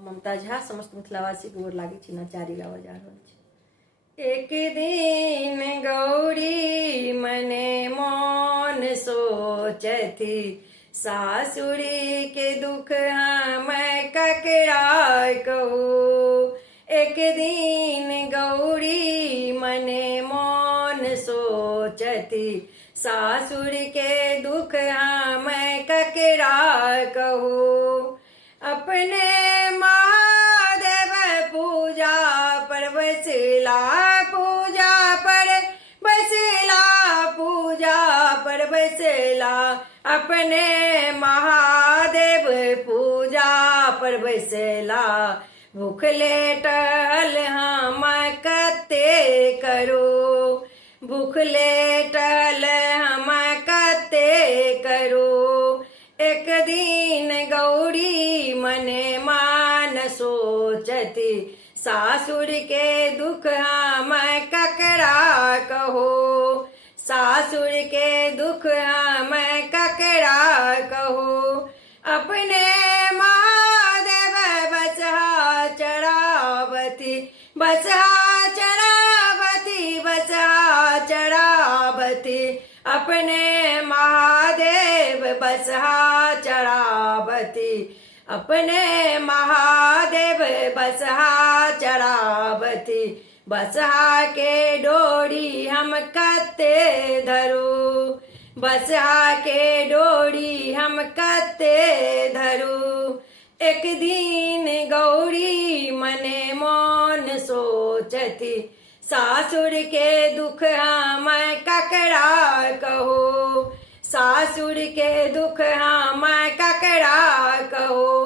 ममता झा समस्त मिथिलावासी के गोर लागे छी नचारी गावा जा रहल छी। एक दिन गौरी मने मन सोचती सासुरी के दुख हम ककरा कहूँ। एक दिन गौरी मने मन सोचती सासुर के दुख हम ककरा कहूँ। अपने महादेव पूजा पर बसला, पूजा पर बसला, पूजा पर बसला। अपने महादेव पूजा पर बसला। भूख लेटल हम कते करो, भूख लेटल हम कते करो। एक दिन गौरी मने मान सोचती सासुर के दुख हम ककरा कहो। सासुर के दुख हम ककरा कहो। अपने महादेव बसहा चढ़ावती, बसहा चढ़ावती, बसहा चढ़ावती। अपने महादेव बसहा चढ़ावती, अपने महादेव बसहा चढ़ावती। बसहा के डोरी हम कते धरू, बसहा के डोरी हम कते धरू। एक दिन गौरी मने मन सोचती सासुर के दुख हम ककरा कहो। सासुर के दुख हम ककरा कहो।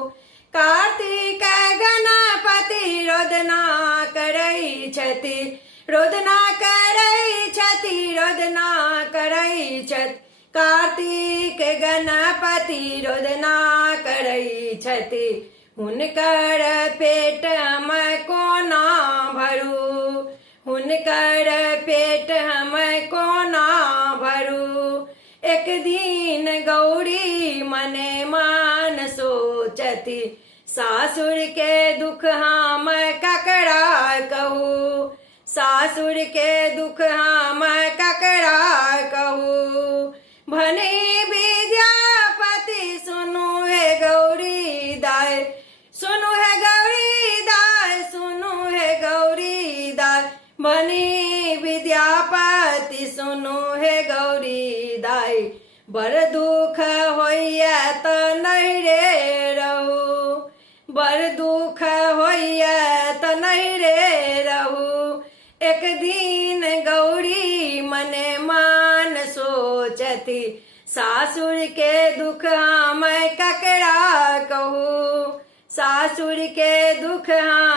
कार्तिक गणपति रोदना करई छति, रोदना करई छति, रोदना करई छति। कार्तिक गणपति रोदना करई छति। हुनकर पेट हम कोना भरू, हुनकर पेट हम कोना भरू। एक दिन गौरी मने मान सोचती सासुर के दुख हम ककरा कहूँ। सासुर के दुख हम ककरा कहूँ। भनी विद्यापति सुनु है गौरी दाय, सुनु है गौरी दाय, सुनु है गौरी दाय। भनी विद्यापति सुनु है गौरी दाय। बड़ दुख होइया तो नहीं रे रहू, बड़ दुख होइया तो नहीं रे रहू। एक दिन गौरी मने मान सोचती सासुर के दुख हम ककरा कहूँ। सासुर के दुख हम